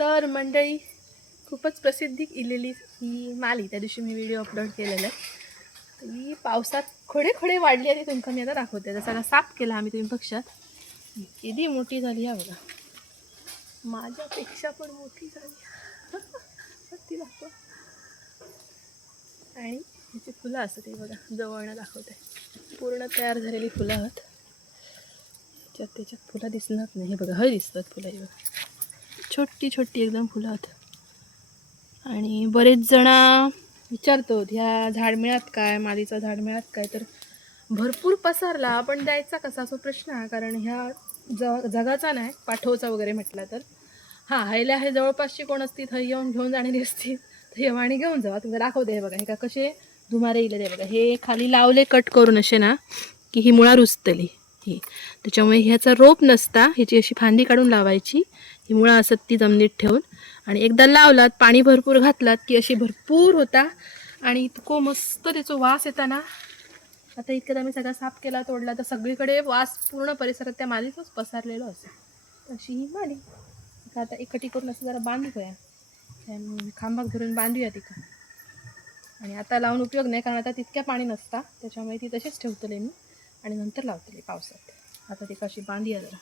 तर मंडळी खूपच प्रसिद्धीक इलेली ही माली त्या दिवशी मी व्हिडिओ अपलोड केलेला आहे. ही पावसात खोडे खोडे वाढली आणि तुमका मी आता दाखवते. जसा का साफ केला आम्ही तुम्ही पक्षात किती मोठी झाली आहे बघा, माझ्यापेक्षा पण मोठी झाली ती दाखव. आणि ह्याची फुलं असतात ते बघा, जवळनं दाखवते. पूर्ण तयार झालेली फुलं आहेत. त्याच्यात फुलं दिसणार नाही, हे बघा हे दिसतात फुलं, हे बघा छोटी छोटी एकदम फुलं आहेत. आणि बरेच जण विचारतो ह्या झाड मिळत काय, मालीचं झाड मिळत काय, तर भरपूर पसरला आपण द्यायचा कसा असो प्रश्न आहे. कारण ह्या जगाचा नाही, पाठवचा वगैरे म्हटला तर हां हायला हे जवळपासची कोण असती थंय येऊन घेऊन जाणारी असती तर येवा आणि घेऊन जावा. तुम्हाला दाखवते हे बघा, हे का कसे धुमारे इले बघा, हे खाली लावले कट करून असे ना की ही मुळा रुजतली ही. त्याच्यामुळे ह्याचा रोप नसता, ह्याची अशी फांदी काढून लावायची, ही मुळा असत ती जमिनीत ठेवून, आणि एकदा लावलात पाणी भरपूर घातलात की अशी भरपूर होता. आणि इतको मस्त त्याचा वास येता ना. आता इतक्यात आम्ही सगळा साफ केला, तोडला, तर सगळीकडे वास पूर्ण परिसरात त्या मालीचाच पसरलेलो असेल. अशी ही माली आता एकटी करून असं जरा बांधूया, खांबाक धरून बांधूया तिका. आणि आता लावून उपयोग नाही, कारण आता तितक्या पाणी नसता, त्याच्यामुळे ती तशीच ठेवतले मी आणि नंतर लावतले पावसात. आता ती कशी बांधूया जरा.